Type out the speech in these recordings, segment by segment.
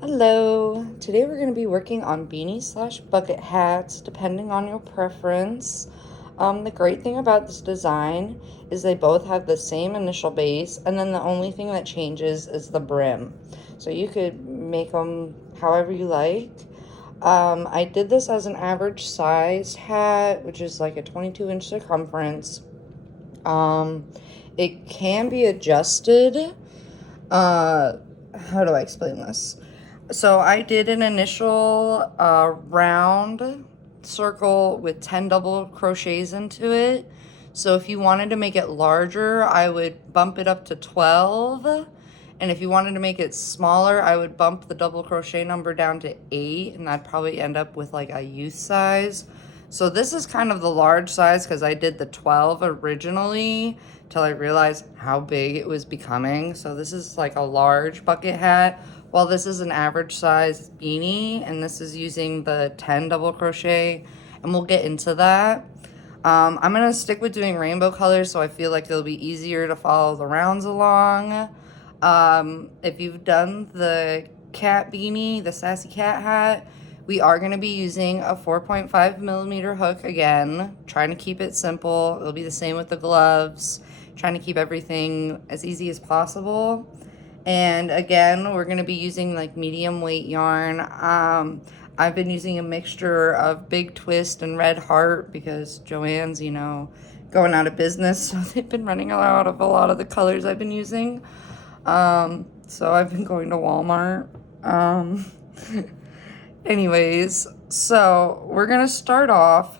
Hello, today we're going to be working on beanie slash bucket hats depending on your preference. The great thing about this design is they both have the same initial base, and then the only thing that changes is the brim. So you could make them however you like. I did this as an average sized hat, which is like a 22-inch circumference. It can be adjusted. How do I explain this? So I did an initial round circle with 10 double crochets into it. So if you wanted to make it larger, I would bump it up to 12. And if you wanted to make it smaller, I would bump the double crochet number down to 8, and I'd probably end up with like a youth size. So this is kind of the large size because I did the 12 originally till I realized how big it was becoming. So this is like a large bucket hat, while this is an average size beanie, and this is using the 10 double crochet, and we'll get into that. I'm gonna stick with doing rainbow colors so I feel like it'll be easier to follow the rounds along. If you've done the cat beanie, the Sassy cat hat, we are going to be using a 4.5 millimeter hook again, trying to keep it simple. It'll be the same with the gloves, trying to keep everything as easy as possible. And again, we're going to be using like medium weight yarn. I've been using a mixture of Big Twist and Red Heart because Joann's, going out of business. So they've been running out of a lot of the colors I've been using. So I've been going to Walmart. Anyways, so we're going to start off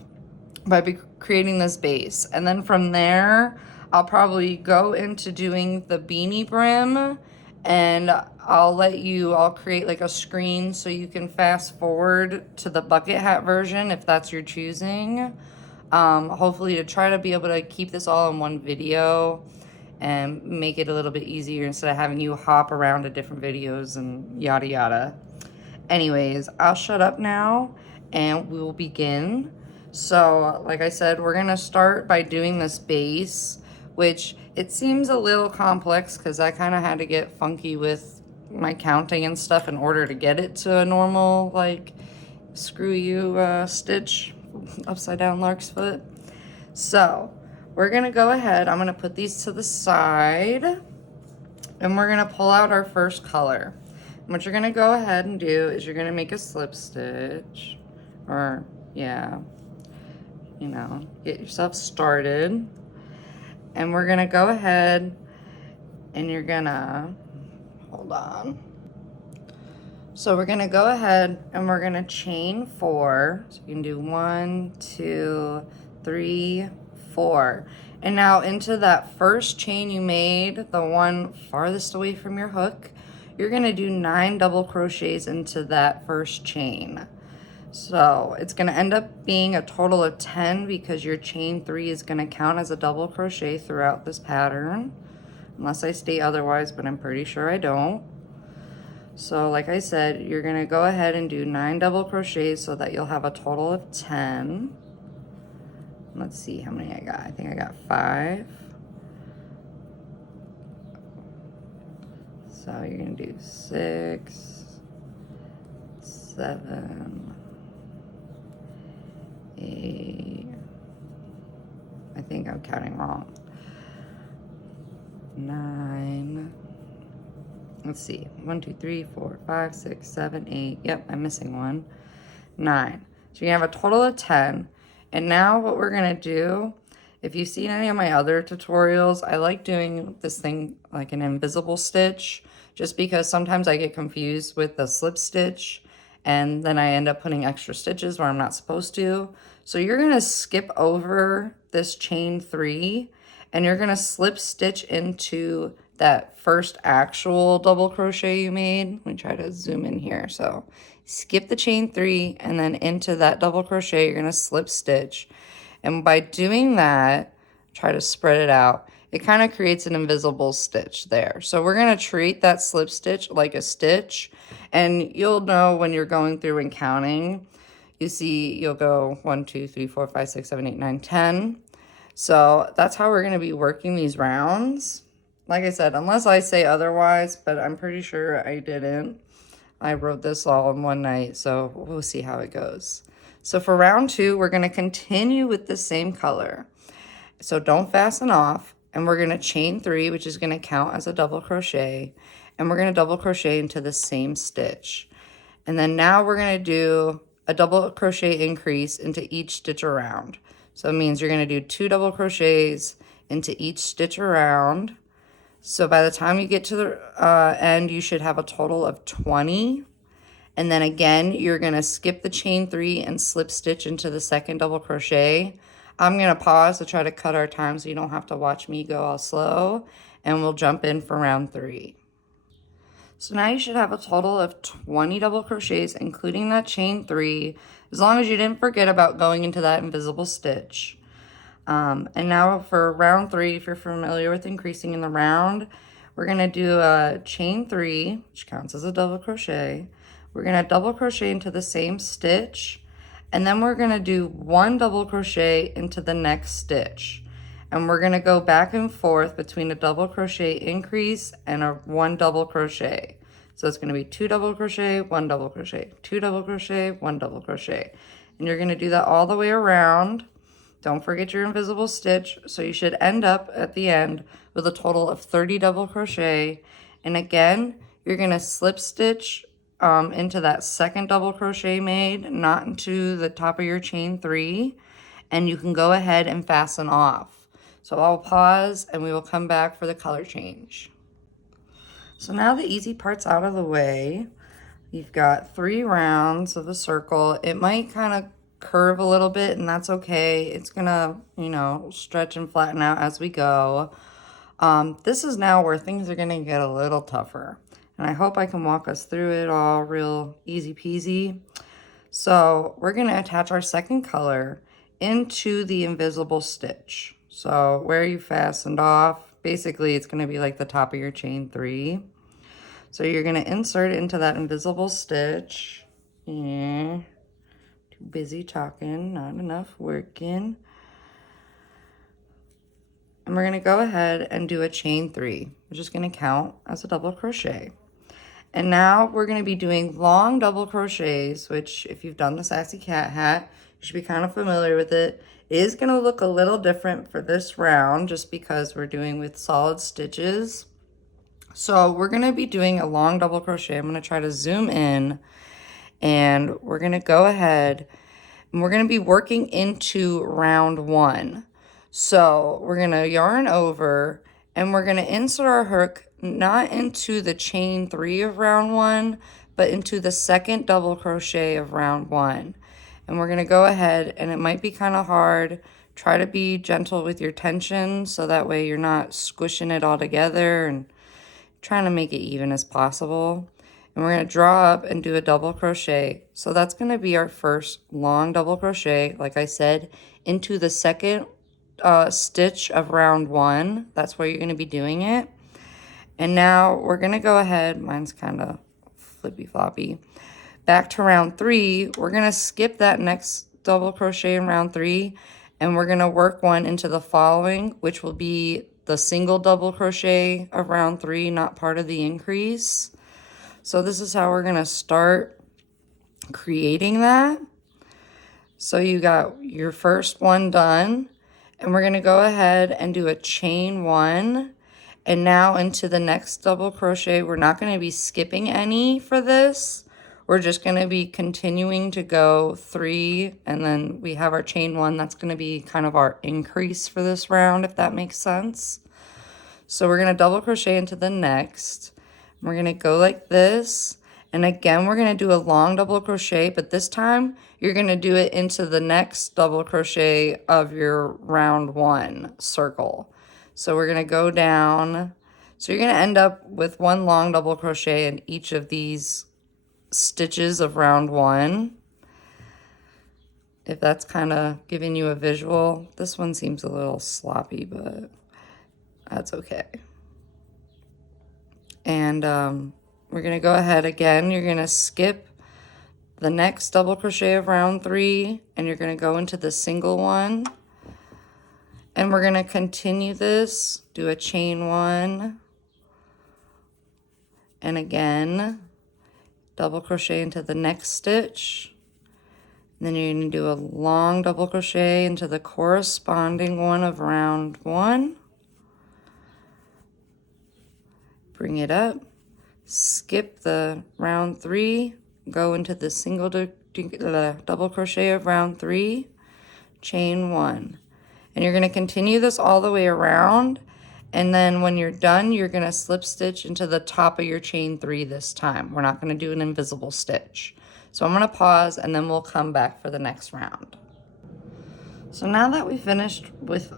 by creating this base. And then from there, I'll probably go into doing the beanie brim, and I'll create like a screen so you can fast forward to the bucket hat version if that's your choosing. Hopefully to try to be able to keep this all in one video and make it a little bit easier instead of having you hop around to different videos and yada yada. Anyways, I'll shut up now and we will begin. So, like I said, we're gonna start by doing this base, which it seems a little complex because I kind of had to get funky with my counting and stuff in order to get it to a normal, like, screw you stitch, upside down lark's foot. So, we're gonna go ahead, I'm gonna put these to the side, and we're gonna pull out our first color. And what you're gonna go ahead and do is you're gonna make a slip stitch, or yeah, get yourself started. And we're gonna go ahead and you're gonna, hold on. So we're gonna go ahead and we're gonna chain 4. So you can do 1, 2, 3, 4. And now into that first chain you made, the one farthest away from your hook, you're gonna do 9 double crochets into that first chain. So it's gonna end up being a total of 10 because your chain 3 is gonna count as a double crochet throughout this pattern, unless I state otherwise, but I'm pretty sure I don't. So like I said, you're gonna go ahead and do 9 double crochets so that you'll have a total of 10. Let's see how many I got. I think I got 5. So you're gonna do 6, 7, 8. I think I'm counting wrong. 9. Let's see. 1, 2, 3, 4, 5, 6, 7, 8. Yep, I'm missing one. 9. So you have a total of 10. And now what we're gonna do, if you've seen any of my other tutorials, I like doing this thing like an invisible stitch, just because sometimes I get confused with the slip stitch and then I end up putting extra stitches where I'm not supposed to. So you're gonna skip over this chain 3 and you're gonna slip stitch into that first actual double crochet you made. Let me try to zoom in here. So skip the chain 3 and then into that double crochet, you're gonna slip stitch. And by doing that, try to spread it out. It kind of creates an invisible stitch there. So we're gonna treat that slip stitch like a stitch, and you'll know when you're going through and counting. You see, you'll go 1, 2, 3, 4, 5, 6, 7, 8, 9, 10. So that's how we're gonna be working these rounds. Like I said, unless I say otherwise, but I'm pretty sure I didn't. I wrote this all in one night, so we'll see how it goes. So for round 2, we're going to continue with the same color. So don't fasten off, and we're going to chain 3, which is going to count as a double crochet, and we're going to double crochet into the same stitch. And then now we're going to do a double crochet increase into each stitch around. So it means you're going to do 2 double crochets into each stitch around. So by the time you get to the end, you should have a total of 20. And then again, you're going to skip the chain 3 and slip stitch into the second double crochet. I'm going to pause to try to cut our time so you don't have to watch me go all slow. And we'll jump in for round 3. So now you should have a total of 20 double crochets, including that chain 3, as long as you didn't forget about going into that invisible stitch. And now for round 3, if you're familiar with increasing in the round, we're going to do a chain 3, which counts as a double crochet. We're going to double crochet into the same stitch, and then we're going to do 1 double crochet into the next stitch. And we're going to go back and forth between a double crochet increase and a 1 double crochet. So it's going to be 2 double crochet, 1 double crochet, 2 double crochet, 1 double crochet. And you're going to do that all the way around. Don't forget your invisible stitch. So you should end up at the end with a total of 30 double crochet. And again, you're going to slip stitch into that second double crochet made, not into the top of your chain 3. And you can go ahead and fasten off. So I'll pause and we will come back for the color change. So now the easy part's out of the way. You've got 3 rounds of the circle. It might kind of curve a little bit, and that's okay. It's gonna, stretch and flatten out as we go. This is now where things are gonna get a little tougher. And I hope I can walk us through it all real easy peasy. So we're gonna attach our second color into the invisible stitch. So where you fastened off, basically it's going to be like the top of your chain 3. So you're going to insert it into that invisible stitch. Yeah. Too busy talking, not enough working. And we're going to go ahead and do a chain 3, which is going to count as a double crochet. And now we're going to be doing long double crochets, which if you've done the Sassy Cat hat, you should be kind of familiar with it. It is going to look a little different for this round just because we're doing with solid stitches. So we're going to be doing a long double crochet. I'm going to try to zoom in, and we're going to go ahead and we're going to be working into round 1. So we're going to yarn over and we're going to insert our hook not into the chain 3 of round 1, but into the second double crochet of round 1. And we're going to go ahead, and it might be kind of hard. Try to be gentle with your tension so that way you're not squishing it all together and trying to make it even as possible. And we're going to draw up and do a double crochet. So that's going to be our first long double crochet, like I said, into the second stitch of round 1. That's where you're going to be doing it. And now we're going to go ahead. Mine's kind of flippy floppy. Back to round 3, we're going to skip that next double crochet in round 3, and we're going to work 1 into the following, which will be the single double crochet of round 3, not part of the increase. So this is how we're going to start creating that. So you got your first one done, and we're going to go ahead and do a chain 1. And now into the next double crochet, we're not going to be skipping any for this. We're just going to be continuing to go 3, and then we have our chain 1. That's going to be kind of our increase for this round, if that makes sense. So we're going to double crochet into the next. We're going to go like this. And again, we're going to do a long double crochet, but this time you're going to do it into the next double crochet of your round 1 circle. So we're going to go down. So you're going to end up with 1 long double crochet in each of these stitches of round 1. If that's kind of giving you a visual. This one seems a little sloppy, but that's okay. And we're going to go ahead again. You're going to skip the next double crochet of round 3, and you're going to go into the single one. And we're going to continue this, do a chain 1. And again, double crochet into the next stitch. And then you're going to do a long double crochet into the corresponding one of round 1. Bring it up, skip the round 3, go into the single double crochet of round 3, chain 1. And you're going to continue this all the way around, and then when you're done, you're going to slip stitch into the top of your chain 3 this time. We're not going to do an invisible stitch. So I'm going to pause, and then we'll come back for the next round. So now that we finished with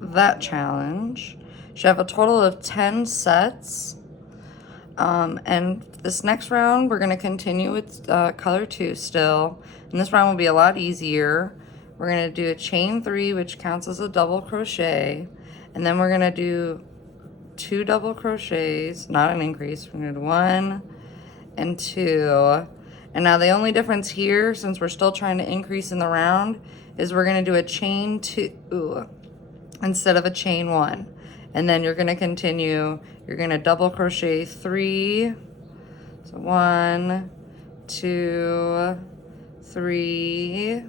that challenge, you should have a total of 10 sets. And this next round, we're going to continue with color 2 still. And this round will be a lot easier. We're going to do a chain 3, which counts as a double crochet. And then we're going to do 2 double crochets, not an increase. We're going to do 1 and 2. And now the only difference here, since we're still trying to increase in the round, is we're going to do a chain 2 instead of a chain 1. And then you're going to continue, you're going to double crochet 3. So 1, 2, 3.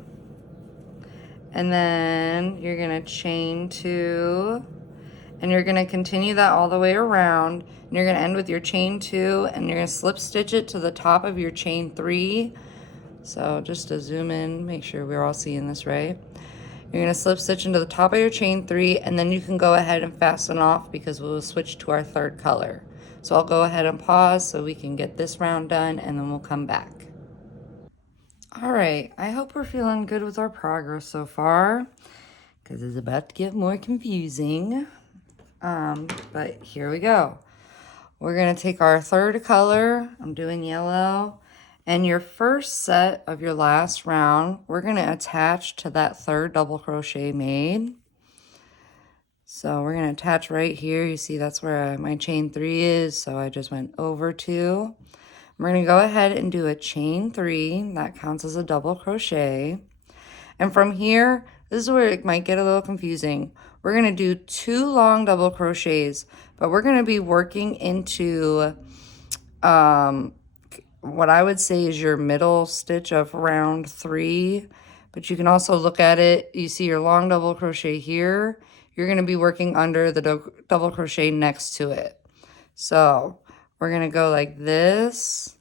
And then you're going to chain 2. And you're going to continue that all the way around. And you're going to end with your chain 2. And you're going to slip stitch it to the top of your chain 3. So just to zoom in, make sure we're all seeing this right. You're going to slip stitch into the top of your chain 3, and then you can go ahead and fasten off because we'll switch to our third color. So I'll go ahead and pause so we can get this round done, and then we'll come back. All right, I hope we're feeling good with our progress so far because it's about to get more confusing. But here we go. We're going to take our third color. I'm doing yellow. And your first set of your last round, we're going to attach to that third double crochet made. So we're going to attach right here. You see that's where my chain 3 is. So I just went over 2. We're going to go ahead and do a chain 3. That counts as a double crochet. And from here, this is where it might get a little confusing. We're going to do 2 long double crochets, but we're going to be working into what I would say is your middle stitch of round 3, but you can also look at it. You see your long double crochet here. You're going to be working under the double crochet next to it. So we're going to go like this.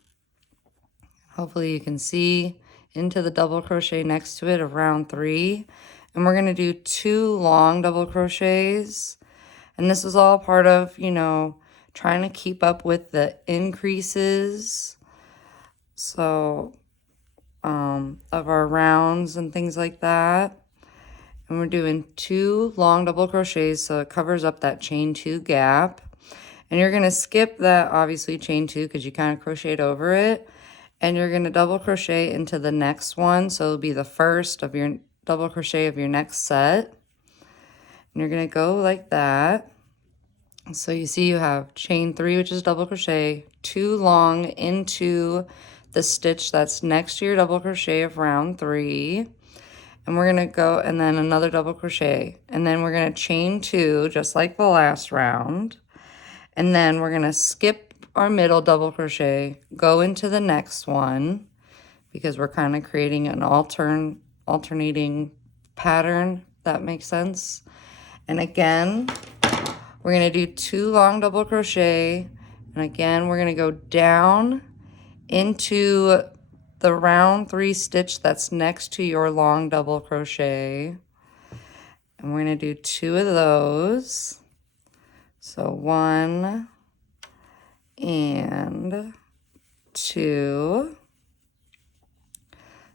Hopefully you can see into the double crochet next to it of round 3. And we're going to do 2 long double crochets. And this is all part of, you know, trying to keep up with the increases. So, of our rounds and things like that. And we're doing 2 long double crochets, so it covers up that chain 2 gap. And you're going to skip that, obviously, chain 2 because you kind of crocheted over it. And you're going to double crochet into the next one, so it'll be the first of your double crochet of your next set. And you're going to go like that. So you see you have chain 3, which is double crochet, 2 long into the stitch that's next to your double crochet of round 3. And we're going to go, and then another double crochet. And then we're going to chain 2, just like the last round. And then we're going to skip our middle double crochet, go into the next one, because we're kind of creating an alternating pattern, if that makes sense. And again, we're going to do 2 long double crochet. And again, we're going to go down into the round 3 stitch that's next to your long double crochet. And we're going to do 2 of those. So 1 and 2.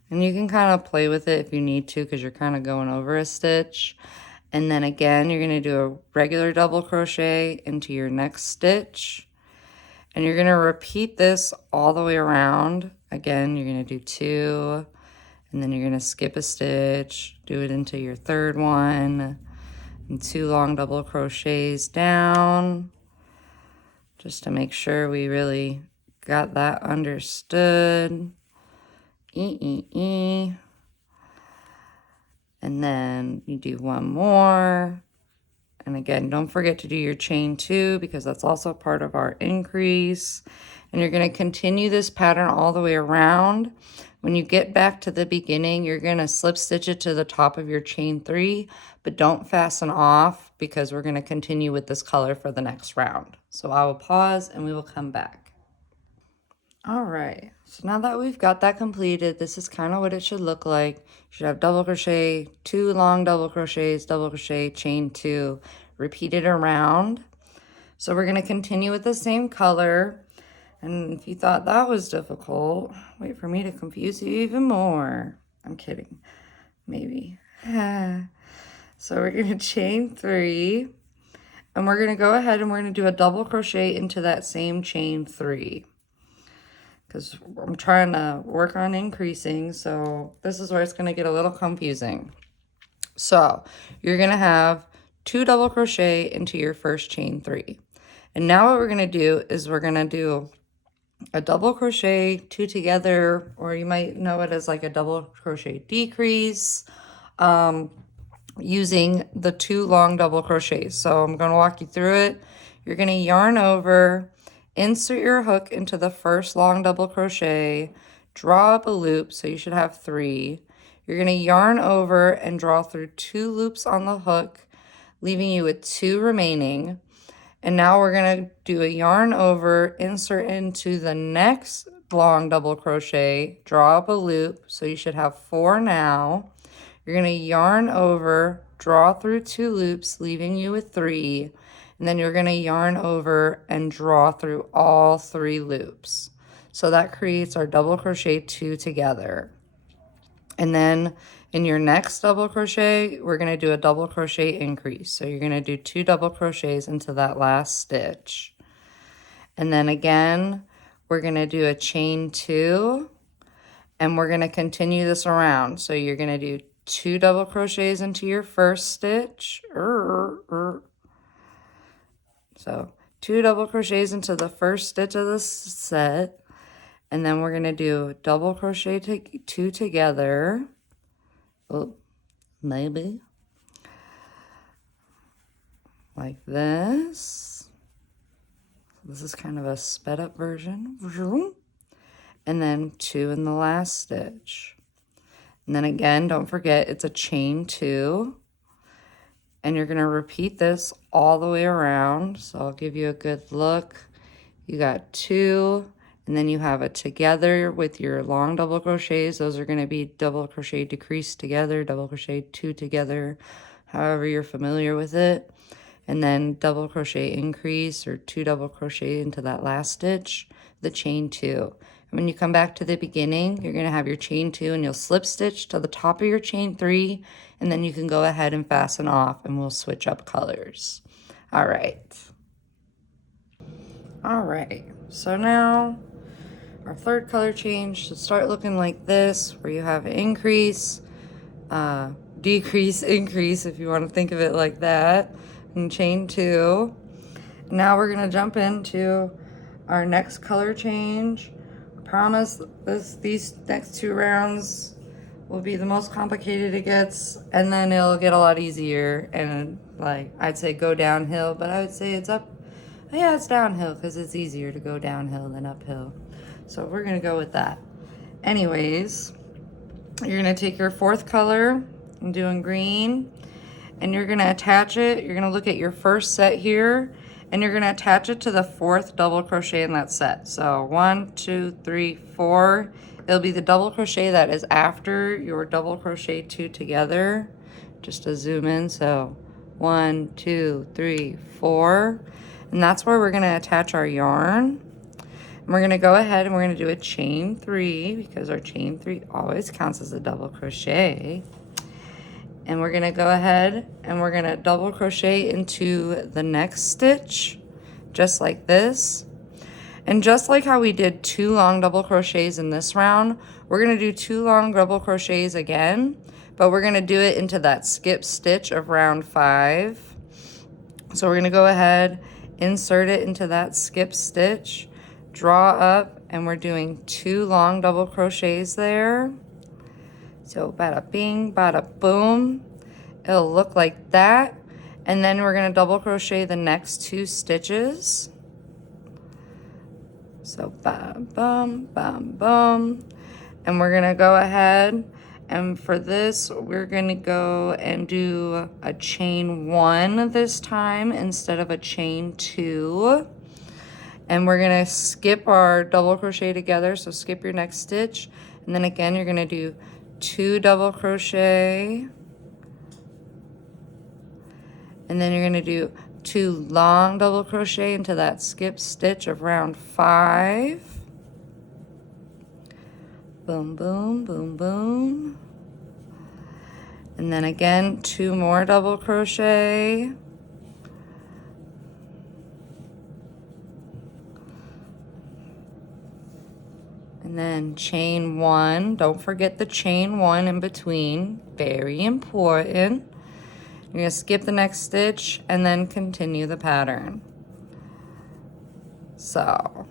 And you can kind of play with it if you need to because you're kind of going over a stitch. And then again, you're going to do a regular double crochet into your next stitch. And you're going to repeat this all the way around. Again, you're going to do 2, and then you're going to skip a stitch, do it into your third one, and 2 long double crochets down, just to make sure we really got that understood. And then you do 1 more, And again, don't forget to do your chain 2 because that's also part of our increase. And you're going to continue this pattern all the way around. When you get back to the beginning, you're going to slip stitch it to the top of your chain 3, but don't fasten off because we're going to continue with this color for the next round. So I will pause and we will come back. All right, so now that we've got that completed, this is kind of what it should look like. You should have double crochet, 2 long double crochets, double crochet, chain 2, repeat it around. So we're going to continue with the same color. And if you thought that was difficult, wait for me to confuse you even more. I'm kidding, maybe. So we're going to chain 3, and we're going to go ahead and we're going to do a double crochet into that same chain 3. Because I'm trying to work on increasing, so this is where it's going to get a little confusing. So you're going to have 2 double crochet into your first chain 3. And now what we're going to do is we're going to do a double crochet, 2 together, or you might know it as like a double crochet decrease, using the 2 long double crochets. So I'm going to walk you through it. You're going to yarn over, insert your hook into the first long double crochet, draw up a loop, so you should have 3. You're going to yarn over and draw through 2 loops on the hook, leaving you with 2 remaining. And now we're going to do a yarn over, insert into the next long double crochet, draw up a loop, so you should have 4 now. You're going to yarn over, draw through 2 loops, leaving you with 3. And then you're going to yarn over and draw through all 3 loops. So that creates our double crochet 2 together. And then in your next double crochet, we're going to do a double crochet increase. So you're going to do 2 double crochets into that last stitch. And then again, we're going to do a chain 2, and we're going to continue this around. So you're going to do 2 double crochets into your first stitch. So 2 double crochets into the first stitch of this set, and then we're going to do double crochet 2 together. Oh, maybe like this. This is kind of a sped up version. And then 2 in the last stitch. And then again, don't forget it's a chain 2. And you're going to repeat this all the way around. So I'll give you a good look. You got 2, and then you have a together with your long double crochets. Those are going to be double crochet decrease together, double crochet 2 together, however you're familiar with it. And then double crochet increase, or 2 double crochet into that last stitch, the chain 2. And when you come back to the beginning, you're going to have your chain 2, and you'll slip stitch to the top of your chain 3, and then you can go ahead and fasten off, and we'll switch up colors. All right. So now our third color change should start looking like this, where you have increase, decrease, increase, if you want to think of it like that, and chain 2. Now we're going to jump into our next color change. I promise these next 2 rounds will be the most complicated it gets, and then it'll get a lot easier, and like I'd say go downhill, but I would say it's up. Yeah, it's downhill because it's easier to go downhill than uphill. So we're gonna go with that. Anyways, you're gonna take your 4th color, I'm doing green, and you're gonna attach it. You're gonna look at your first set here, and you're gonna attach it to the 4th double crochet in that set. So 1, 2, 3, 4. It'll be the double crochet that is after your double crochet 2 together. Just to zoom in, so 1, 2, 3, 4. And that's where we're gonna attach our yarn. And we're gonna go ahead and we're gonna do a chain 3, because our chain 3 always counts as a double crochet. And we're gonna go ahead and we're gonna double crochet into the next stitch, just like this. And just like how we did 2 long double crochets in this round, we're gonna do 2 long double crochets again, but we're gonna do it into that skip stitch of round 5. So we're gonna go ahead, insert it into that skip stitch, draw up, and we're doing 2 long double crochets there. So bada bing, bada boom. It'll look like that. And then we're going to double crochet the next 2 stitches. So bam, bam, bam, bam. And we're going to go ahead, and for this, we're going to go and do a chain 1 this time instead of a chain 2. And we're going to skip our double crochet together. So skip your next stitch. And then again, you're going to do 2 double crochet. And then you're going to do 2 long double crochet into that skip stitch of round 5. Boom, boom, boom, boom. And then again, 2 more double crochet. And then chain 1. Don't forget the chain 1 in between. Very important. You're going to skip the next stitch and then continue the pattern. So,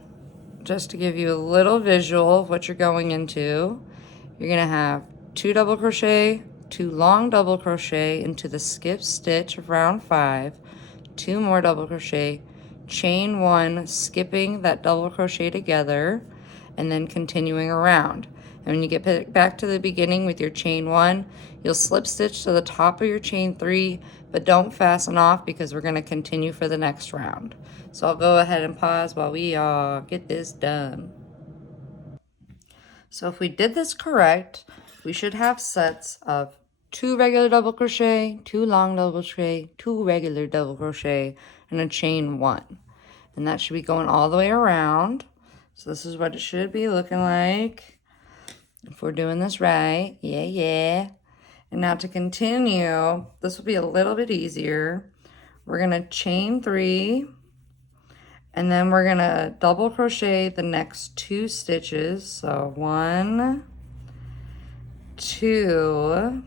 just to give you a little visual of what you're going into, you're going to have 2 double crochet, 2 long double crochet into the skip stitch of round 5, 2 more double crochet, chain 1, skipping that double crochet together, and then continuing around. And when you get back to the beginning with your chain 1, you'll slip stitch to the top of your chain 3, but don't fasten off because we're going to continue for the next round. So I'll go ahead and pause while we get this done. So if we did this correct, we should have sets of 2 regular double crochet, 2 long double crochet, 2 regular double crochet, and a chain 1. And that should be going all the way around. So this is what it should be looking like if we're doing this right. Yeah. And now to continue, this will be a little bit easier. We're going to chain 3, and then we're going to double crochet the next 2 stitches. So 1, 2,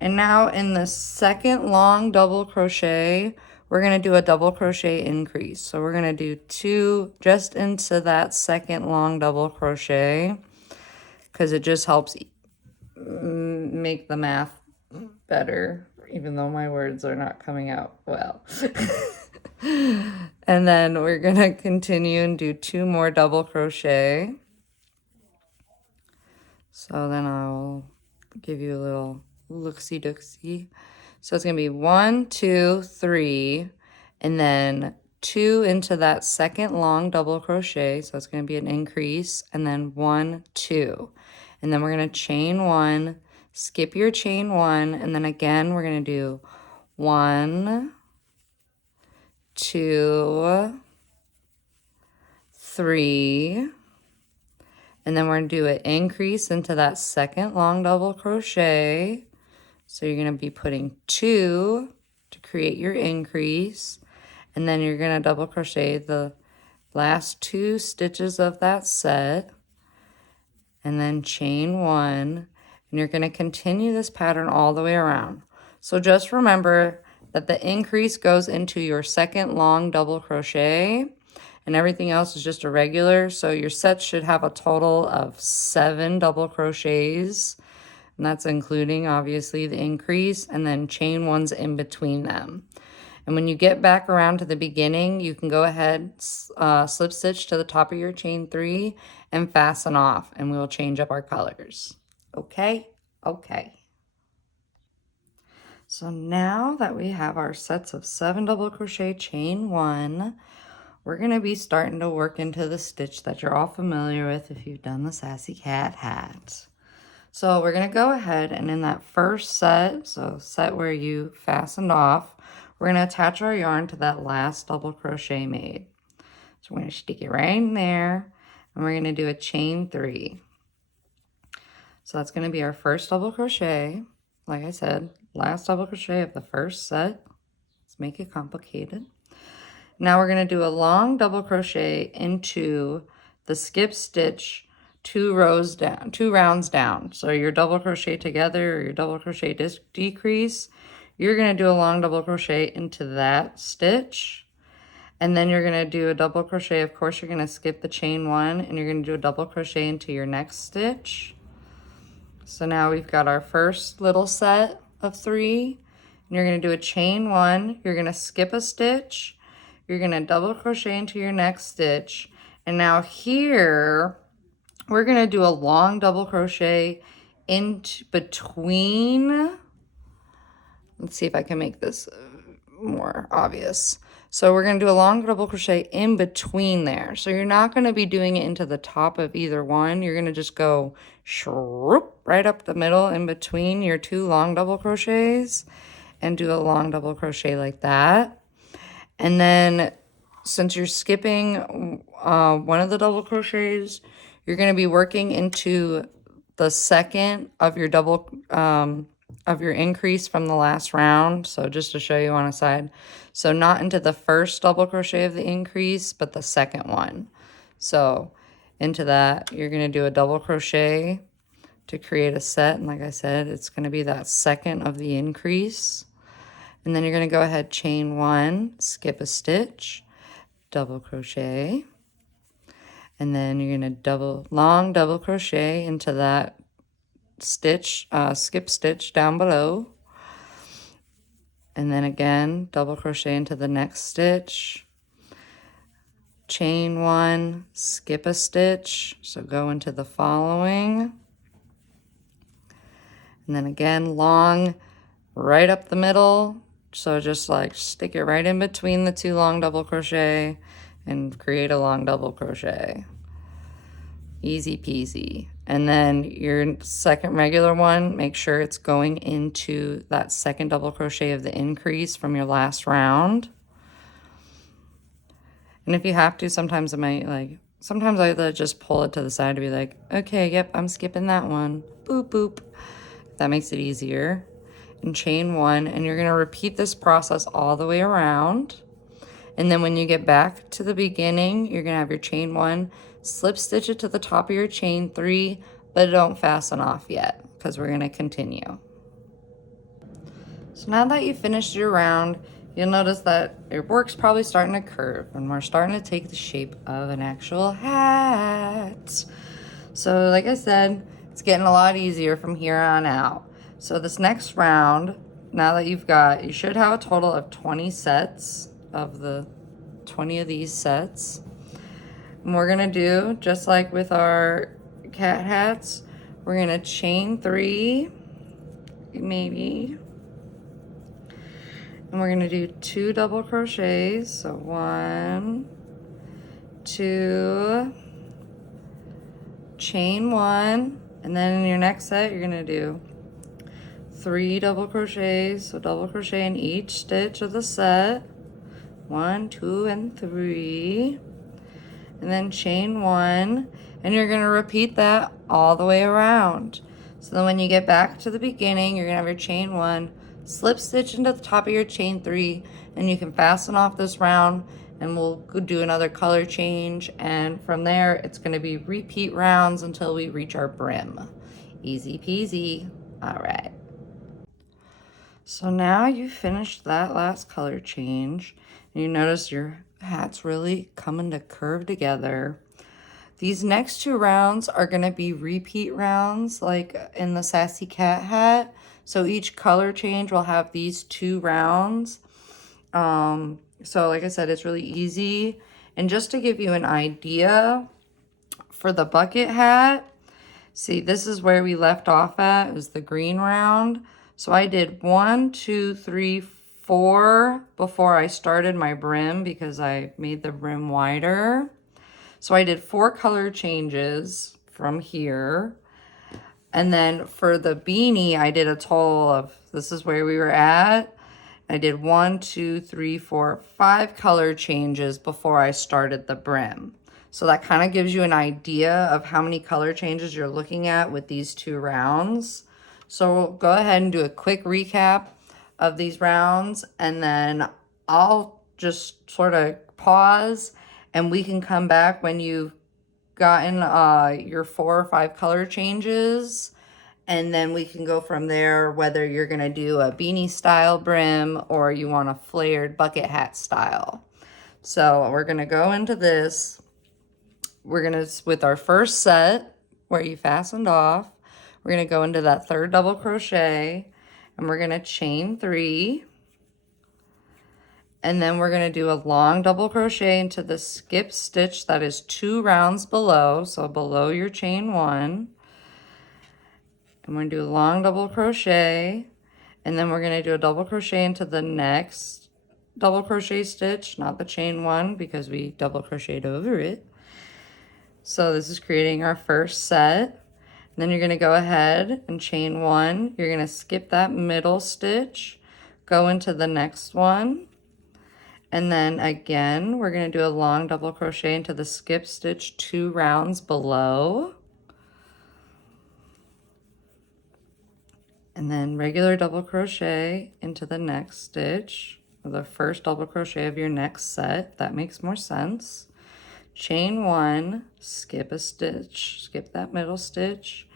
and now in the second long double crochet, we're going to do a double crochet increase. So we're going to do 2 just into that second long double crochet, because it just helps make the math better, even though my words are not coming out well. And then we're going to continue and do 2 more double crochet. So then I'll give you a little looksy-dooksy. So it's going to be 1, 2, 3, and then 2 into that second long double crochet. So it's going to be an increase, and then 1, 2. And then we're going to chain 1, skip your chain 1, and then again we're going to do 1, 2, 3, and then we're going to do an increase into that second long double crochet. So you're going to be putting 2 to create your increase, and then you're going to double crochet the last 2 stitches of that set, and then chain 1, and you're going to continue this pattern all the way around. So just remember that the increase goes into your second long double crochet, and everything else is just a regular. So your set should have a total of 7 double crochets, and that's including obviously the increase, and then chain 1's in between them. And when you get back around to the beginning, you can go ahead, slip stitch to the top of your chain 3 and fasten off, and we will change up our colors. Okay. So now that we have our sets of 7 double crochet, chain 1, we're going to be starting to work into the stitch that you're all familiar with if you've done the Sassy Cat hat. So we're going to go ahead, and in that first set, so set where you fastened off, we're going to attach our yarn to that last double crochet made. So we're going to stick it right in there, and we're going to do a chain 3. So that's going to be our first double crochet. Like I said, last double crochet of the first set. Let's make it complicated. Now we're going to do a long double crochet into the skip stitch 2 rounds down. So your double crochet together, or your double crochet decrease, you're going to do a long double crochet into that stitch, and then you're going to do a double crochet. Of course, you're going to skip the chain 1, and you're going to do a double crochet into your next stitch. So now we've got our first little set of 3, And you're going to do a chain 1, you're going to skip a stitch, you're going to double crochet into your next stitch, and now here we're going to do a long double crochet in between. Let's see if I can make this more obvious. So we're going to do a long double crochet in between there. So you're not going to be doing it into the top of either one. You're going to just go shroop right up the middle in between your 2 long double crochets and do a long double crochet like that. And then since you're skipping one of the double crochets, you're going to be working into the second of your double of your increase from the last round. So just to show you on a side, so not into the first double crochet of the increase, but the second one. So into that, you're going to do a double crochet to create a set, and like I said, it's going to be that second of the increase. And then you're going to go ahead, chain 1, skip a stitch, double crochet, and then you're going to long double crochet into that stitch, skip stitch down below, and then again double crochet into the next stitch, chain 1, skip a stitch, so go into the following, and then again long right up the middle, so just like stick it right in between the 2 long double crochet and create a long double crochet. Easy peasy. And then your second regular one, make sure it's going into that second double crochet of the increase from your last round. And if you have to, sometimes I just pull it to the side to be like, okay, yep, I'm skipping that one. Boop, boop. That makes it easier. And chain 1, and you're going to repeat this process all the way around. And then when you get back to the beginning, you're going to have your chain 1, slip stitch it to the top of your chain 3, but don't fasten off yet because we're going to continue. So now that you've finished your round, you'll notice that your work's probably starting to curve and we're starting to take the shape of an actual hat. So like I said, it's getting a lot easier from here on out. So this next round, now that you should have a total of 20 sets of the 20 of these sets. And we're gonna do, just like with our cat hats, we're gonna chain 3, maybe. And we're gonna do 2 double crochets. So 1, 2, chain 1, and then in your next set, you're gonna do 3 double crochets. So double crochet in each stitch of the set. 1, 2, and 3, and then chain 1, and you're going to repeat that all the way around. So then when you get back to the beginning, you're going to have your chain 1, slip stitch into the top of your chain 3, and you can fasten off this round, and we'll do another color change, and from there it's going to be repeat rounds until we reach our brim. Easy peasy. All right. So now you've finished that last color change. You notice your hat's really coming to curve together. These next 2 rounds are going to be repeat rounds like in the Sassy Cat hat. So each color change will have these 2 rounds. So like I said, it's really easy. And just to give you an idea, for the bucket hat, see, this is where we left off at, is the green round. So I did 1, 2, 3, 4 before I started my brim because I made the brim wider. So I did 4 color changes from here. And then for the beanie, I did a total of, this is where we were at. I did 1, 2, 3, 4, 5 color changes before I started the brim. So that kind of gives you an idea of how many color changes you're looking at with these 2 rounds. So we'll go ahead and do a quick recap of these rounds, and then I'll just sort of pause and we can come back when you've gotten your 4 or 5 color changes, and then we can go from there whether you're going to do a beanie style brim or you want a flared bucket hat style. So we're going to go into this. We're going to, with our first set where you fastened off, we're going to go into that 3rd double crochet, and we're gonna chain 3. And then we're gonna do a long double crochet into the skip stitch that is 2 rounds below, so below your chain 1. I'm going to do a long double crochet, and then we're going to do a double crochet into the next double crochet stitch, not the chain 1 because we double crocheted over it. So this is creating our first set. And then you're going to go ahead and chain 1. You're going to skip that middle stitch, go into the next one, and then again we're going to do a long double crochet into the skip stitch 2 rounds below. And then regular double crochet into the next stitch, or the first double crochet of your next set, if that makes more sense. Chain 1, skip a stitch, skip that middle stitch,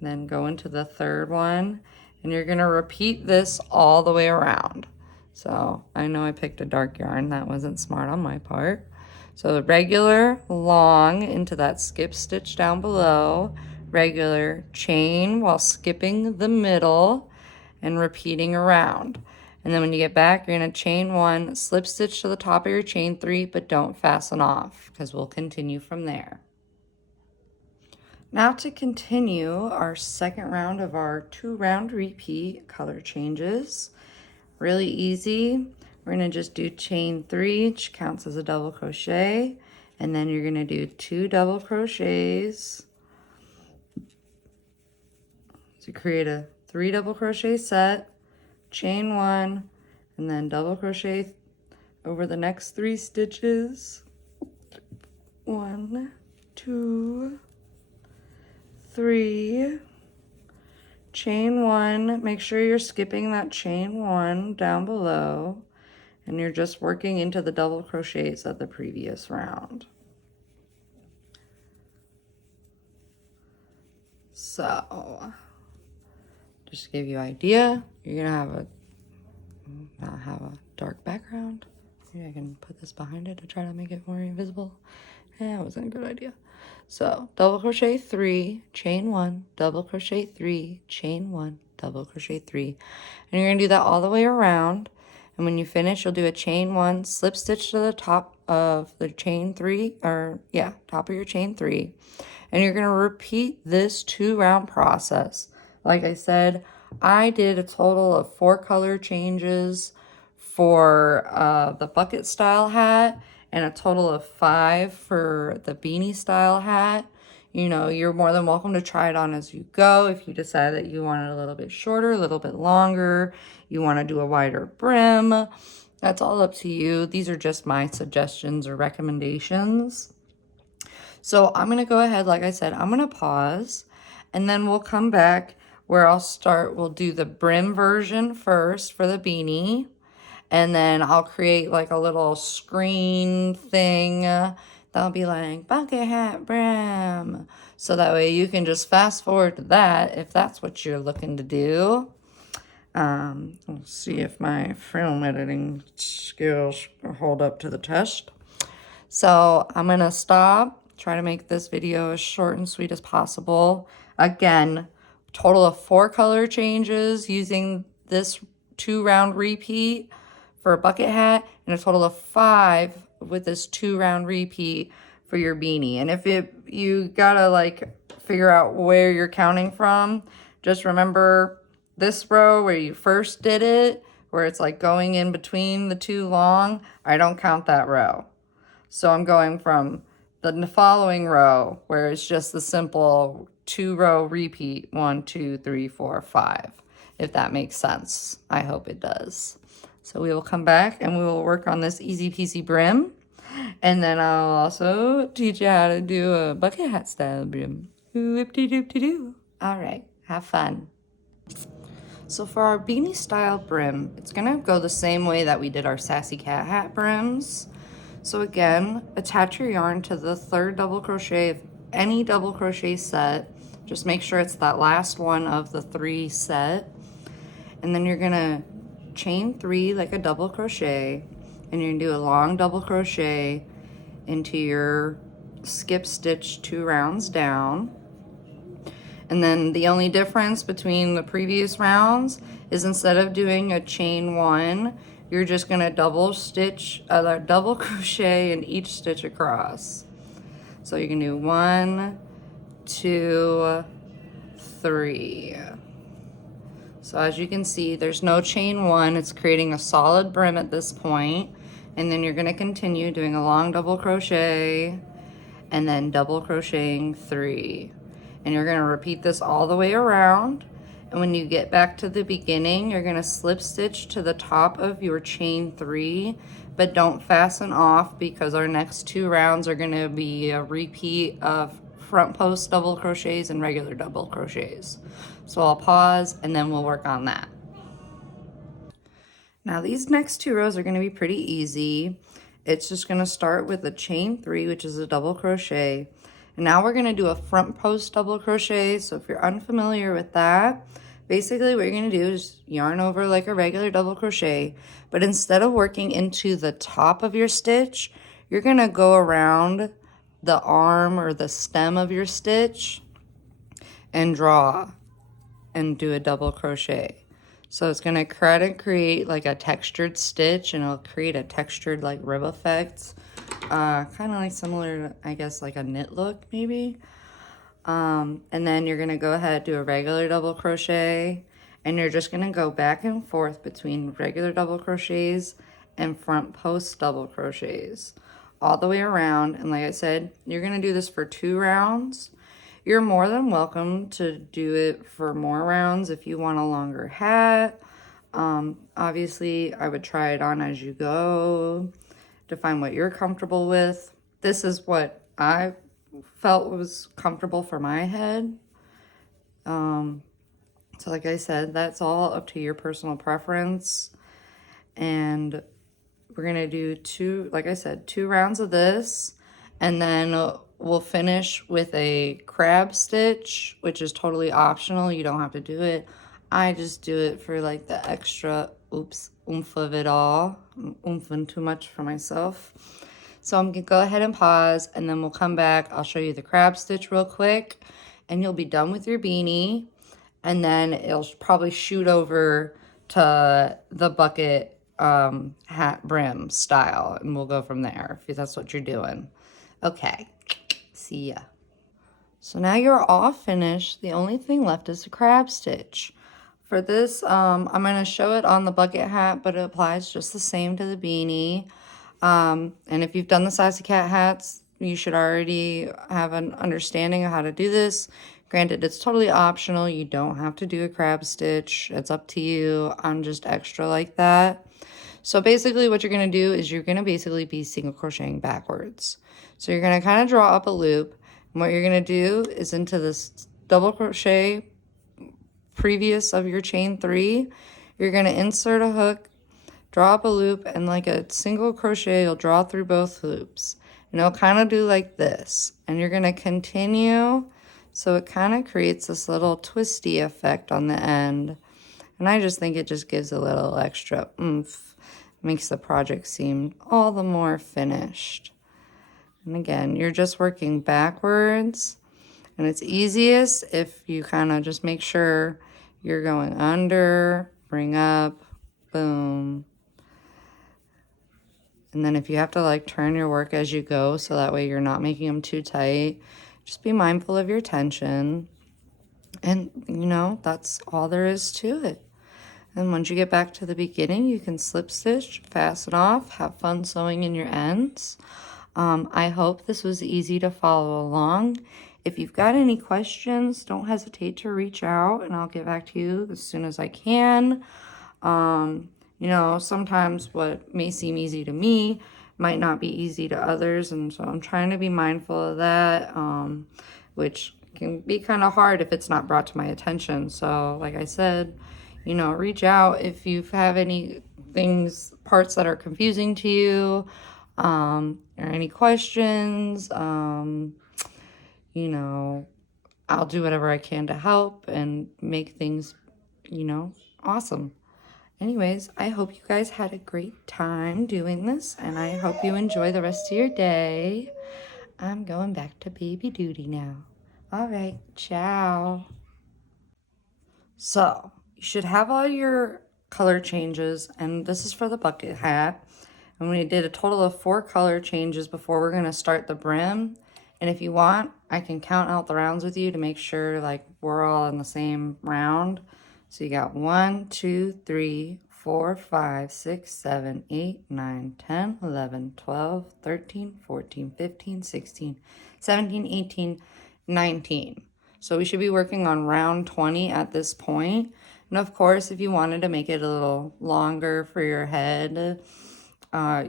then go into the third one, and you're gonna repeat this all the way around. So I know I picked a dark yarn, that wasn't smart on my part. So the regular long into that skip stitch down below, regular chain while skipping the middle and repeating around. And then when you get back, you're going to chain 1, slip stitch to the top of your chain 3, but don't fasten off because we'll continue from there. Now to continue our second round of our 2 round repeat color changes. Really easy. We're going to just do chain 3, which counts as a double crochet, and then you're going to do 2 double crochets to create a 3 double crochet set, chain 1, and then double crochet over the next 3 stitches. 1, 2, 3, chain 1. Make sure you're skipping that chain 1 down below, and you're just working into the double crochets of the previous round. So just to give you an idea, you're gonna not have a dark background. Maybe I can put this behind it to try to make it more invisible. That wasn't a good idea. So double crochet 3, chain 1, double crochet 3, chain 1, double crochet 3, and you're gonna do that all the way around. And when you finish, you'll do a chain 1, slip stitch to the top of the chain 3, top of your chain 3, and you're gonna repeat this 2 round process. Like I said, I did a total of 4 color changes for the bucket style hat and a total of 5 for the beanie style hat. You know, you're more than welcome to try it on as you go. If you decide that you want it a little bit shorter, a little bit longer, you want to do a wider brim, that's all up to you. These are just my suggestions or recommendations. So I'm going to go ahead, like I said, I'm going to pause, and then we'll come back where we'll do the brim version first for the beanie, and then I'll create like a little screen thing that'll be like Bucket Hat Brim. So that way you can just fast forward to that if that's what you're looking to do. We'll see if my film editing skills hold up to the test. So I'm going to stop, try to make this video as short and sweet as possible. Again, total of 4 color changes using this 2 round repeat for a bucket hat, and a total of 5 with this 2 round repeat for your beanie. And if you gotta like figure out where you're counting from, just remember this row where you first did it, where it's like going in between the 2 long, I don't count that row. So I'm going from the following row where it's just the simple 2 row repeat, 1, 2, 3, 4, 5, if that makes sense. I hope it does. So we will come back and we will work on this easy peasy brim, and then I'll also teach you how to do a bucket hat style brim. Whoop-de-doop-de-doo. All right, have fun. So for our beanie style brim, it's gonna go the same way that we did our Sassy Cat hat brims. So again, attach your yarn to the 3rd double crochet of any double crochet set. Just make sure it's that last one of the 3 set. And then you're gonna chain 3 like a double crochet, and you're gonna do a long double crochet into your skip stitch 2 rounds down. And then the only difference between the previous rounds is instead of doing a chain 1, you're just gonna double crochet in each stitch across. So you can do 1, 2, 3. So as you can see, there's no chain 1. It's creating a solid brim at this point. And then you're gonna continue doing a long double crochet and then double crocheting 3. And you're gonna repeat this all the way around. And when you get back to the beginning, you're gonna slip stitch to the top of your chain 3, but don't fasten off because our next 2 rounds are gonna be a repeat of front post double crochets and regular double crochets. So I'll pause and then we'll work on that. Now these next 2 rows are gonna be pretty easy. It's just gonna start with a chain 3, which is a double crochet. And now we're gonna do a front post double crochet. So if you're unfamiliar with that, basically what you're gonna do is yarn over like a regular double crochet, but instead of working into the top of your stitch, you're gonna go around the arm or the stem of your stitch and draw and do a double crochet. So it's gonna kind of create like a textured stitch, and it'll create a textured like rib effect. Kind of like similar to, I guess, like a knit look maybe. And then you're gonna go ahead, do a regular double crochet, and you're just gonna go back and forth between regular double crochets and front post double crochets all the way around. And like I said, you're gonna do this for 2 rounds. You're more than welcome to do it for more rounds if you want a longer hat. Obviously, I would try it on as you go to find what you're comfortable with. This is what I felt was comfortable for my head. So like I said, that's all up to your personal preference. And we're gonna do 2 rounds of this, and then we'll finish with a crab stitch, which is totally optional. You don't have to do it. I just do it for like the extra oomph of it all. I'm oomphin' too much for myself. So I'm gonna go ahead and pause, and then we'll come back. I'll show you the crab stitch real quick, and you'll be done with your beanie. And then it'll probably shoot over to the bucket hat brim style, and we'll go from there if that's what you're doing. Okay, see ya. So now you're all finished. The only thing left is the crab stitch. For this, I'm gonna show it on the bucket hat, but it applies just the same to the beanie. And if you've done the Sassy Cat hats, you should already have an understanding of how to do this. Granted, it's totally optional. You don't have to do a crab stitch. It's up to you. I'm just extra like that. So basically what you're going to do is you're going to basically be single crocheting backwards. So you're going to kind of draw up a loop. And what you're going to do is into this double crochet previous of your chain 3, you're going to insert a hook, draw up a loop, and like a single crochet, you'll draw through both loops. And it'll kind of do like this. And you're going to continue. So it kind of creates this little twisty effect on the end. And I just think it just gives a little extra oomph. Makes the project seem all the more finished. And again, you're just working backwards. And it's easiest if you kind of just make sure you're going under, bring up, boom. And then if you have to like turn your work as you go, so that way you're not making them too tight, just be mindful of your tension. And, you know, that's all there is to it. And once you get back to the beginning, you can slip stitch, fasten off, have fun sewing in your ends. I hope this was easy to follow along. If you've got any questions, don't hesitate to reach out and I'll get back to you as soon as I can. You know, sometimes what may seem easy to me might not be easy to others, and so I'm trying to be mindful of that, which can be kind of hard if it's not brought to my attention. So like I said, you know, reach out if you have any parts that are confusing to you, or any questions. You know, I'll do whatever I can to help and make things, you know, awesome. Anyways, I hope you guys had a great time doing this, and I hope you enjoy the rest of your day. I'm going back to baby duty now. All right, ciao. So you should have all your color changes, and this is for the bucket hat. And we did a total of 4 color changes before we're gonna start the brim. And if you want, I can count out the rounds with you to make sure like we're all in the same round. So you got 1, 2, 3, 4, 5, 6, 7, 8, 9, 10, 11, 12, 13, 14, 15, 16, 17, 18, 19. So we should be working on round 20 at this point. And of course, if you wanted to make it a little longer for your head,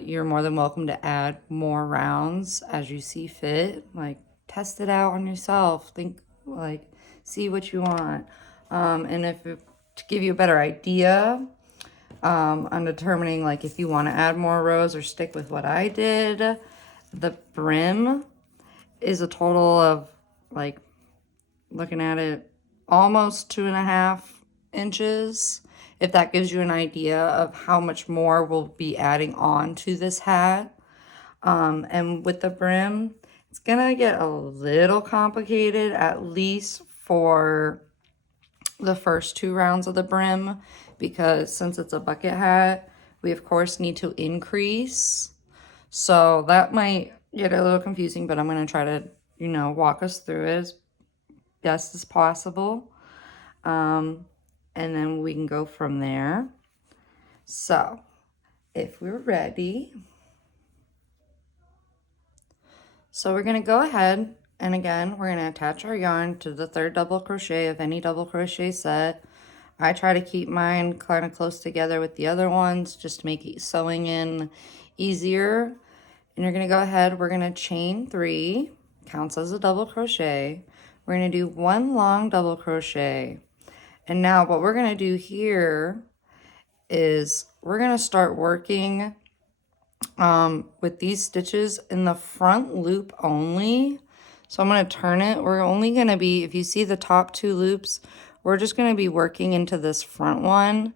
you're more than welcome to add more rounds as you see fit. Like, test it out on yourself. Think, like, see what you want. And to give you a better idea on determining, like, if you want to add more rows or stick with what I did, the brim is a total of, like, looking at it, almost 2.5 inches, if that gives you an idea of how much more we'll be adding on to this hat. And with the brim, it's gonna get a little complicated, at least for the first 2 rounds of the brim, because since it's a bucket hat, we of course need to increase. So that might get a little confusing, but I'm gonna try to, walk us through it as best as possible. And then we can go from there. So if we're ready, so we're going to go ahead and again, we're going to attach our yarn to the 3rd double crochet of any double crochet set. I try to keep mine kind of close together with the other ones just to make sewing in easier. And you're going to go ahead, we're going to chain 3, counts as a double crochet. We're going to do 1 long double crochet. And now what we're going to do here is we're going to start working with these stitches in the front loop only. So I'm going to turn it. We're only going to be, if you see the top 2 loops, we're just going to be working into this front one.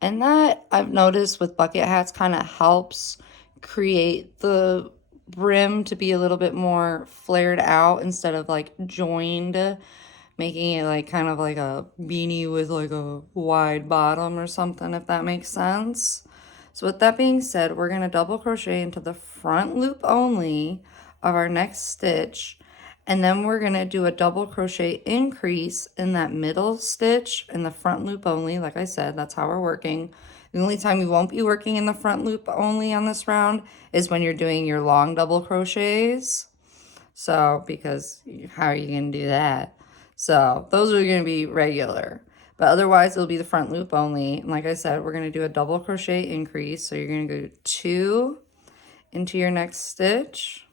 And that, I've noticed with bucket hats, kind of helps create the brim to be a little bit more flared out instead of like joined, making it like kind of like a beanie with like a wide bottom or something, if that makes sense. So with that being said, we're going to double crochet into the front loop only of our next stitch, and then we're going to do a double crochet increase in that middle stitch in the front loop only. Like I said, that's how we're working. The only time you won't be working in the front loop only on this round is when you're doing your long double crochets. So, because how are you going to do that? So those are going to be regular, but otherwise it'll be the front loop only. And like I said, we're going to do a double crochet increase. So you're going to go 2 into your next stitch.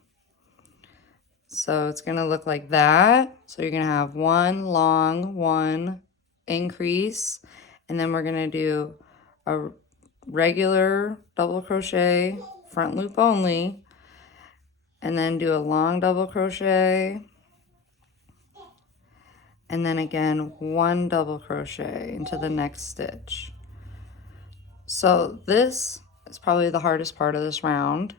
So it's going to look like that. So you're going to have 1 long, 1 increase, and then we're going to do a regular double crochet, front loop only, and then do a long double crochet, and then again 1 double crochet into the next stitch. So this is probably the hardest part of this round,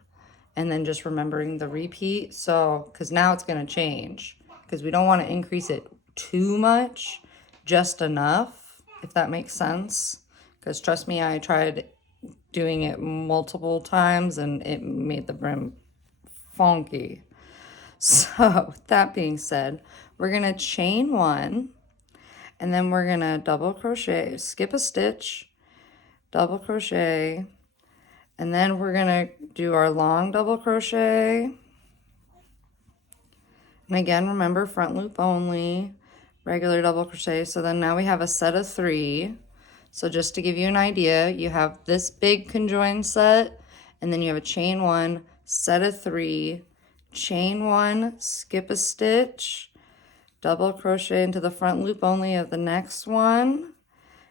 and then just remembering the repeat. So because now it's going to change, because we don't want to increase it too much, just enough, if that makes sense. Because trust me, I tried doing it multiple times and it made the brim funky. So with that being said, we're going to chain 1, and then we're going to double crochet, skip a stitch, double crochet, and then we're going to do our long double crochet. And again, remember, front loop only, regular double crochet. So then now we have a set of 3. So just to give you an idea, you have this big conjoined set, and then you have a chain 1, set of 3, chain 1, skip a stitch, double crochet into the front loop only of the next one,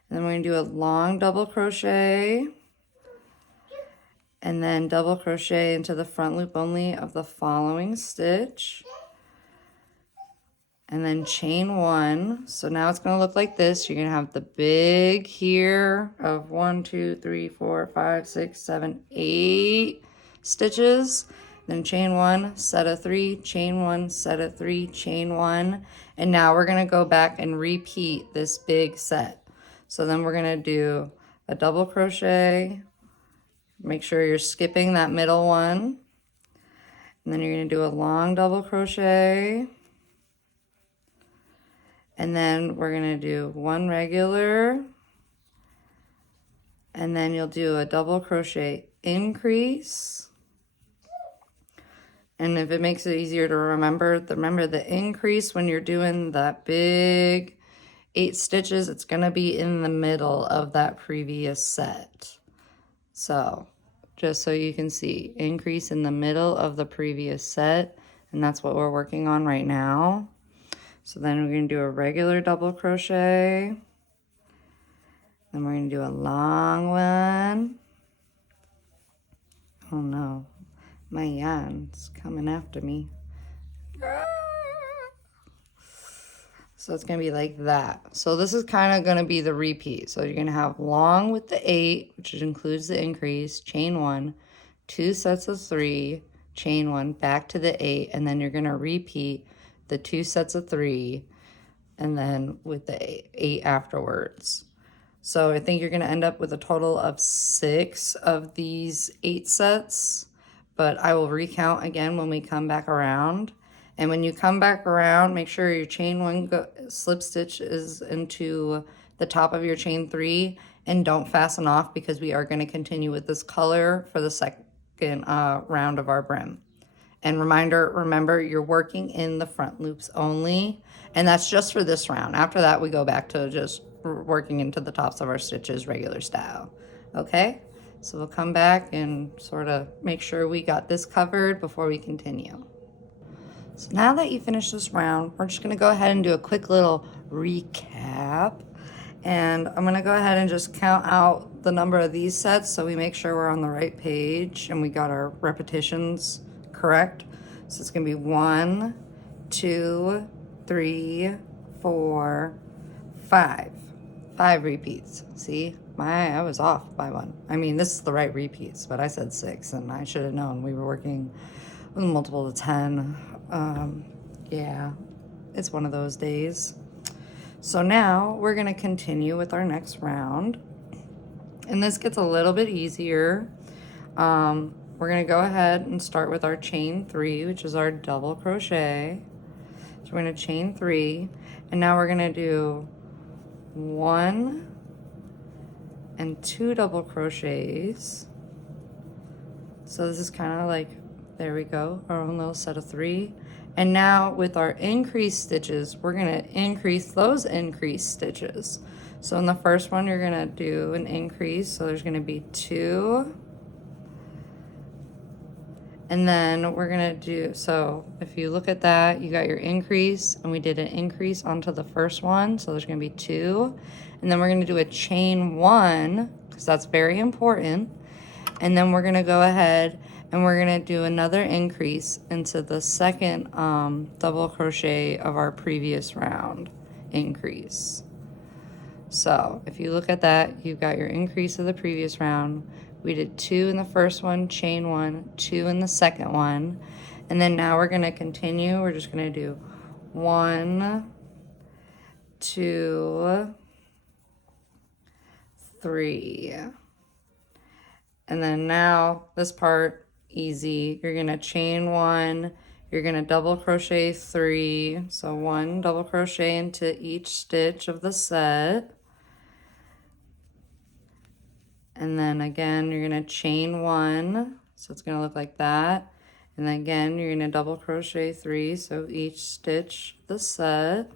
and then we're going to do a long double crochet, and then double crochet into the front loop only of the following stitch, and then chain 1. So now it's going to look like this. You're going to have the big here of 1, 2, 3, 4, 5, 6, 7, 8 stitches. Then chain 1, set of 3, chain 1, set of 3, chain 1. And now we're going to go back and repeat this big set. So then we're gonna do a double crochet. Make sure you're skipping that middle one. And then you're gonna do a long double crochet. And then we're gonna do one regular. And then you'll do a double crochet increase. And if it makes it easier to remember the increase when you're doing that big 8 stitches, it's gonna be in the middle of that previous set. So just so you can see, increase in the middle of the previous set, and that's what we're working on right now. So then we're gonna do a regular double crochet. Then we're gonna do a long one. Oh no, my yarn's coming after me. So it's gonna be like that. So this is kind of gonna be the repeat. So you're gonna have long with the 8, which includes the increase, chain 1, 2 sets of 3, chain 1, back to the 8, and then you're gonna repeat the 2 sets of 3, and then with the 8 afterwards. So I think you're gonna end up with a total of 6 of these 8 sets, but I will recount again when we come back around. And when you come back around, make sure your chain 1 slip stitch is into the top of your chain 3, and don't fasten off because we are gonna continue with this color for the second round of our brim. And remember, you're working in the front loops only, and that's just for this round. After that, we go back to just working into the tops of our stitches regular style. Okay, so we'll come back and sort of make sure we got this covered before we continue. So now that you finished this round, we're just gonna go ahead and do a quick little recap. And I'm gonna go ahead and just count out the number of these sets so we make sure we're on the right page and we got our repetitions correct. So it's gonna be 1, 2, 3, 4, 5. 5 repeats. See, I was off by 1. I mean, this is the right repeats, but I said 6, and I should have known we were working with a multiple of 10. Yeah, it's one of those days. So now we're gonna continue with our next round, and this gets a little bit easier. We're gonna go ahead and start with our chain 3, which is our double crochet. So we're gonna chain 3, and now we're gonna do 1 and 2 double crochets. So this is kind of like, there we go, our own little set of 3. And now with our increase stitches, we're gonna increase those increase stitches. So in the first one, you're gonna do an increase. So there's gonna be 2. And then we're gonna do, so if you look at that, you got your increase, and we did an increase onto the first one. So there's gonna be 2. And then we're gonna do a chain 1, because that's very important. And then we're gonna go ahead and we're gonna do another increase into the second double crochet of our previous round increase. So if you look at that, you've got your increase of the previous round. We did 2 in the first one, chain 1, 2 in the second one. And then now we're gonna continue. We're just gonna do 1, 2, 3. And then now this part, easy. You're gonna chain 1, you're gonna double crochet 3. So 1 double crochet into each stitch of the set. And then again, you're gonna chain 1. So it's gonna look like that. And then again, you're gonna double crochet 3. So each stitch of the set.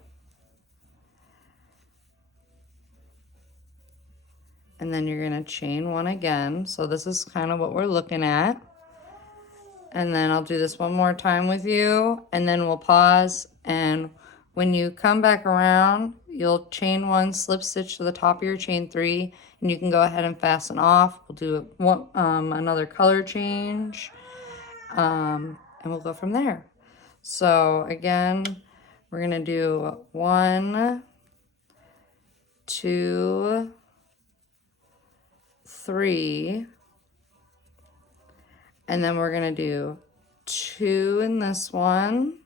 And then you're gonna chain 1 again. So this is kind of what we're looking at. And then I'll do this one more time with you, and then we'll pause. And when you come back around, you'll chain 1, slip stitch to the top of your chain 3, and you can go ahead and fasten off. We'll do another color change, and we'll go from there. So again, we're gonna do 1, 2, 3, and then we're gonna do 2 in this one.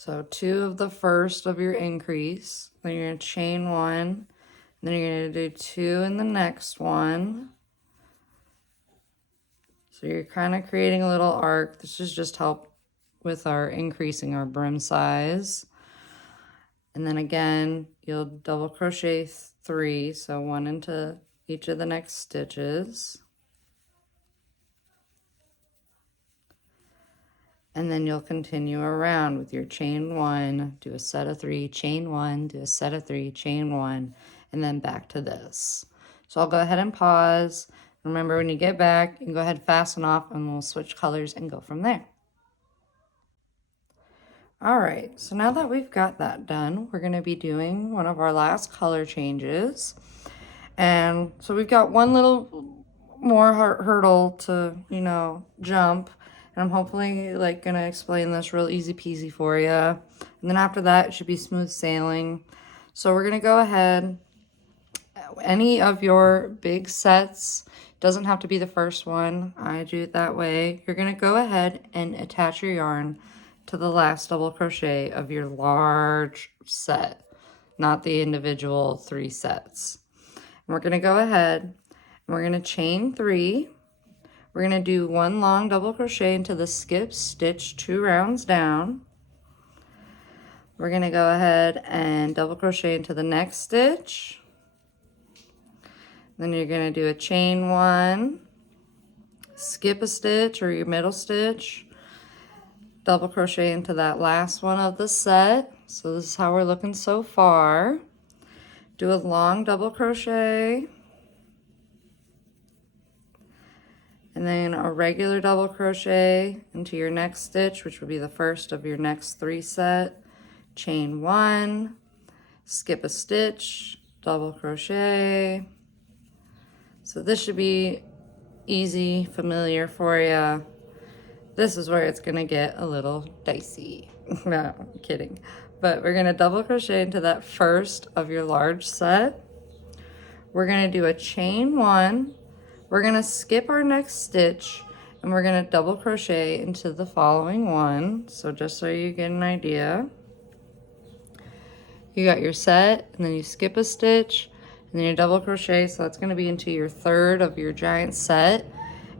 So 2 of the first of your increase, then you're going to chain 1, then you're going to do 2 in the next one. So you're kind of creating a little arc. This is just help with our increasing our brim size. And then again, you'll double crochet 3, so 1 into each of the next stitches. And then you'll continue around with your chain 1, do a set of 3, chain 1, do a set of 3, chain 1, and then back to this. So I'll go ahead and pause. Remember, when you get back, you can go ahead and fasten off, and we'll switch colors and go from there. All right, so now that we've got that done, we're going to be doing one of our last color changes. And so we've got one little more hurdle to, you know, jump. And I'm hopefully like going to explain this real easy peasy for you. And then after that, it should be smooth sailing. So we're going to go ahead. Any of your big sets, doesn't have to be the first one. I do it that way. You're going to go ahead and attach your yarn to the last double crochet of your large set, not the individual 3 sets. And we're going to go ahead and we're going to chain 3. We're going to do 1 long double crochet into the skip stitch 2 rounds down. We're going to go ahead and double crochet into the next stitch. Then you're going to do a chain 1, skip a stitch or your middle stitch, double crochet into that last one of the set. So this is how we're looking so far. Do a long double crochet, and then a regular double crochet into your next stitch, which will be the first of your next 3 set. Chain 1, skip a stitch, double crochet. So this should be easy, familiar for you. This is where it's gonna get a little dicey. No, I'm kidding. But we're gonna double crochet into that first of your large set. We're gonna do a chain 1. We're gonna skip our next stitch, and we're gonna double crochet into the following one. So just so you get an idea, you got your set, and then you skip a stitch, and then you double crochet. So that's gonna be into your 3rd of your giant set.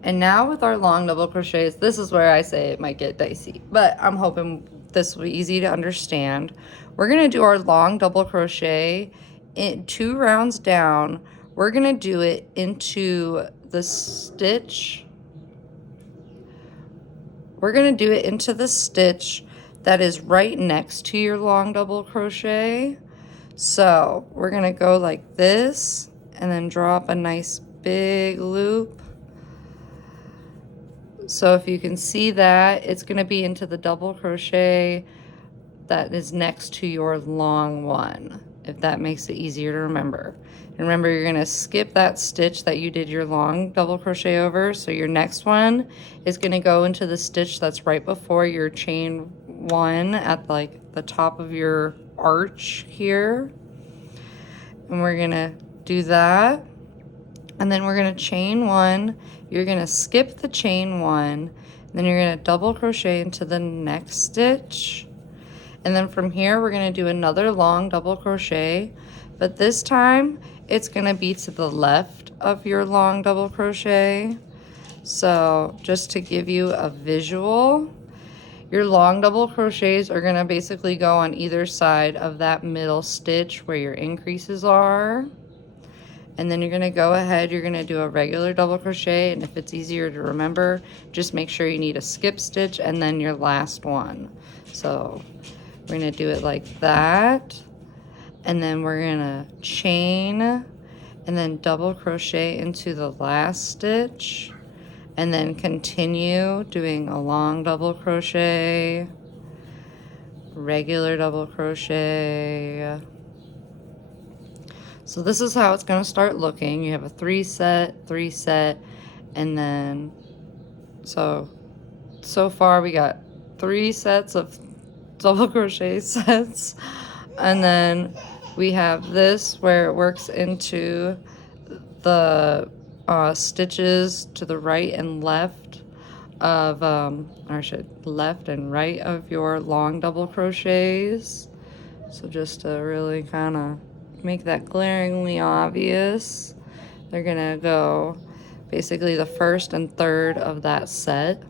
And now with our long double crochets, this is where I say it might get dicey, but I'm hoping this will be easy to understand. We're gonna do our long double crochet in 2 rounds down. We're gonna do it into the stitch. We're gonna do it into the stitch that is right next to your long double crochet. So we're gonna go like this and then draw up a nice big loop. So if you can see that, it's going to be into the double crochet that is next to your long one, if that makes it easier to remember. And remember, you're going to skip that stitch that you did your long double crochet over. So your next one is going to go into the stitch that's right before your chain 1 at like the top of your arch here. And we're going to do that. And then we're going to chain 1. You're going to skip the chain 1, then you're going to double crochet into the next stitch. And then from here, we're going to do another long double crochet, but this time it's going to be to the left of your long double crochet. So just to give you a visual, your long double crochets are going to basically go on either side of that middle stitch where your increases are. And then you're going to go ahead, you're going to do a regular double crochet, and if it's easier to remember, just make sure you need a skip stitch and then your last one. So we're going to do it like that, and then we're going to chain and then double crochet into the last stitch, and then continue doing a long double crochet, regular double crochet. So this is how it's going to start looking. You have a 3 set, 3 set, and then so far we got 3 sets of double crochet sets, and then we have this where it works into the stitches to the right and left of, left and right of your long double crochets. So just to really kind of make that glaringly obvious, they're gonna go basically the first and third of that set.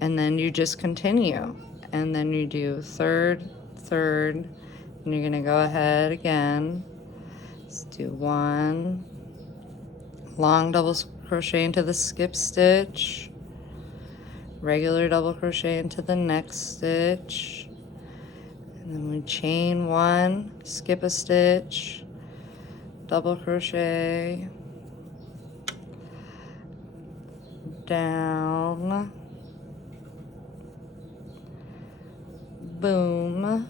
And then you just continue. And then you do third, third, and you're gonna go ahead again. Let's do one long double crochet into the skip stitch, regular double crochet into the next stitch, and then we chain one, skip a stitch, double crochet, down, boom.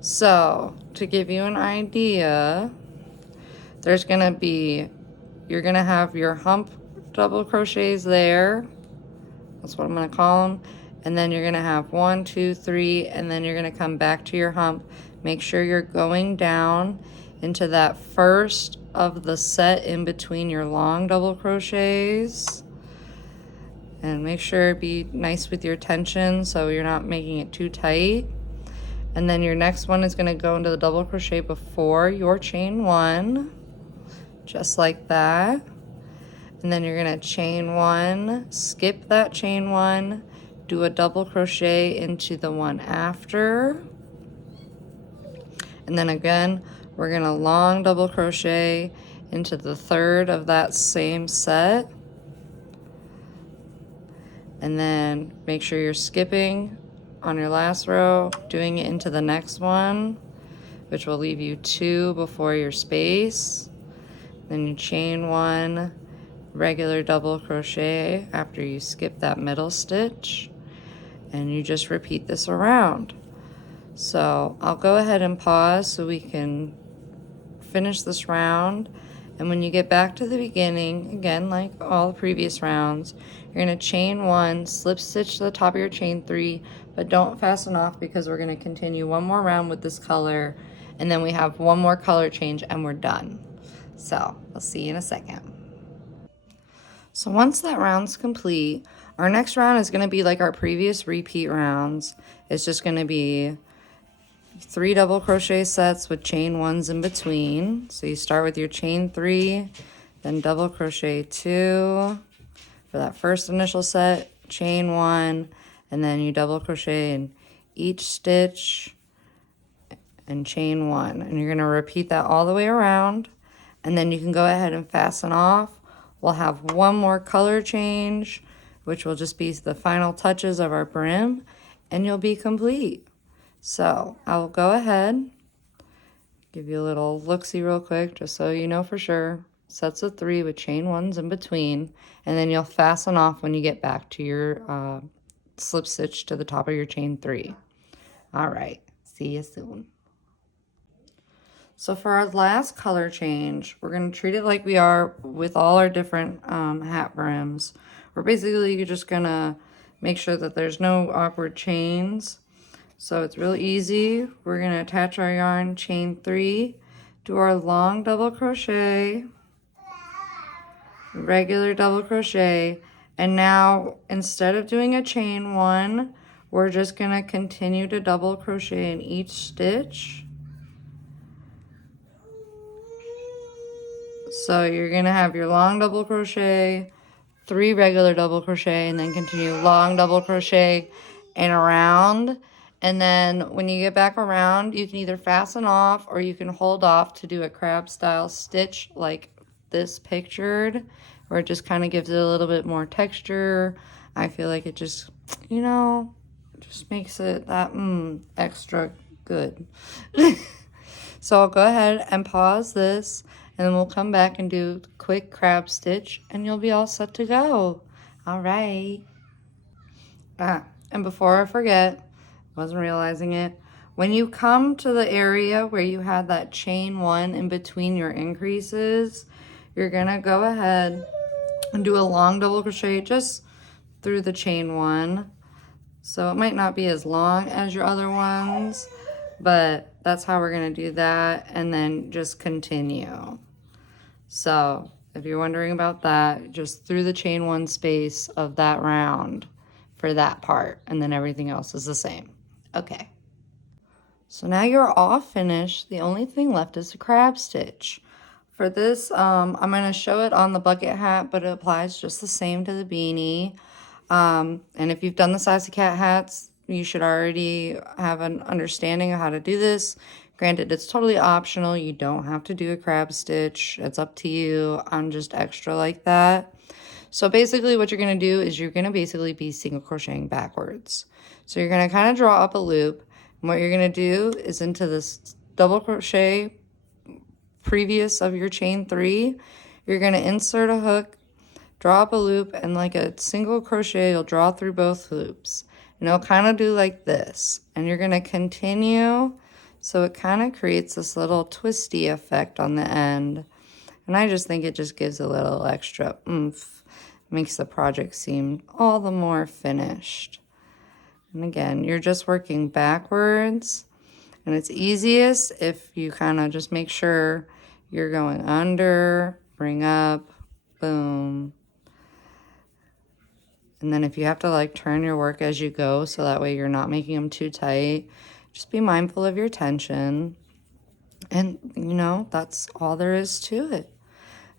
So to give you an idea, there's gonna be, you're gonna have your hump double crochets there. That's what I'm gonna call them. And then you're gonna have 1, 2, 3, and then you're gonna come back to your hump. Make sure you're going down into that first of the set in between your long double crochets. And make sure be nice with your tension so you're not making it too tight. And then your next one is gonna go into the double crochet before your chain one, just like that. And then you're gonna chain one, skip that chain one, do a double crochet into the one after. And then again, we're gonna long double crochet into the third of that same set. And then make sure you're skipping on your last row, doing it into the next one, which will leave you 2 before your space. Then you chain one, regular double crochet after you skip that middle stitch, and you just repeat this around. So I'll go ahead and pause so we can finish this round. And when you get back to the beginning, again, like all the previous rounds, you're gonna chain one, slip stitch to the top of your chain 3, but don't fasten off because we're gonna continue one more round with this color, and then we have one more color change and we're done. So I'll see you in a second. So once that round's complete, our next round is gonna be like our previous repeat rounds. It's just gonna be 3 double crochet sets with chain ones in between. So you start with your chain 3, then double crochet 2 for that first initial set, chain 1, and then you double crochet in each stitch and chain 1. And you're gonna repeat that all the way around, and then you can go ahead and fasten off. We'll have one more color change, which will just be the final touches of our brim, and you'll be complete. So I'll go ahead, give you a little look-see real quick, just so you know for sure. Sets of 3 with chain ones in between, and then you'll fasten off when you get back to your slip stitch to the top of your chain 3. All right, see you soon. So for our last color change, we're going to treat it like we are with all our different hat brims. We're basically just going to make sure that there's no awkward chains. So it's real easy. We're going to attach our yarn, chain 3, do our long double crochet, regular double crochet, and now instead of doing a chain 1, we're just going to continue to double crochet in each stitch. So you're gonna have your long double crochet, 3 regular double crochet, and then continue long double crochet and around. And then when you get back around, you can either fasten off or you can hold off to do a crab style stitch like this pictured, where it just kind of gives it a little bit more texture. I feel like it just, you know, just makes it that extra good. So I'll go ahead and pause this, and then we'll come back and do a quick crab stitch, and you'll be all set to go. All right. And before I forget, wasn't realizing it, when you come to the area where you had that chain 1 in between your increases, you're gonna go ahead and do a long double crochet just through the chain 1. So it might not be as long as your other ones, but that's how we're gonna do that, and then just continue. So If you're wondering about that, just through the chain one space of that round for that part, and then everything else is the same. Okay. So now you're all finished. The only thing left is a crab stitch. For this, I'm going to show it on the bucket hat, but it applies just the same to the beanie. And if you've done the Sassy Cat hats, you should already have an understanding of how to do this. Granted, it's totally optional. You don't have to do a crab stitch. It's up to you. I'm just extra like that. So basically what you're going to do is you're going to basically be single crocheting backwards. So you're going to kind of draw up a loop. And what you're going to do is into this double crochet previous of your chain 3, you're going to insert a hook, draw up a loop, and like a single crochet, you'll draw through both loops. And it'll kind of do like this. And you're going to continue, so it kind of creates this little twisty effect on the end. And I just think it just gives a little extra oomph. Makes the project seem all the more finished. And again, you're just working backwards. And it's easiest if you kind of just make sure you're going under, bring up, boom. And then if you have to like turn your work as you go, so that way you're not making them too tight, just be mindful of your tension. And you know, that's all there is to it.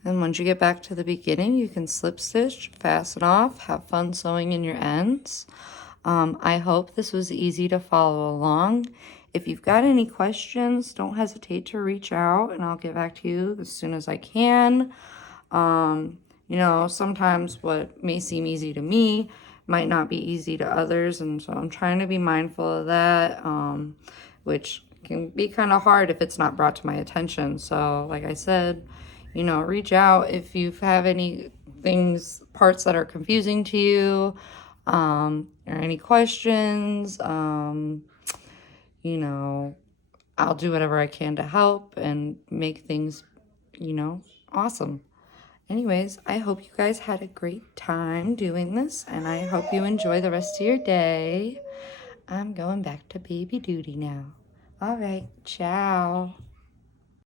And once you get back to the beginning, you can slip stitch, fasten off, have fun sewing in your ends. I hope this was easy to follow along. If you've got any questions, don't hesitate to reach out and I'll get back to you as soon as I can. You know, sometimes what may seem easy to me might not be easy to others, and so I'm trying to be mindful of that, which can be kind of hard if it's not brought to my attention. So like I said, you know, reach out if you have any parts that are confusing to you, or any questions. You know, I'll do whatever I can to help and make things, you know, awesome. Anyways, I hope you guys had a great time doing this, and I hope you enjoy the rest of your day. I'm going back to baby duty now. All right, ciao.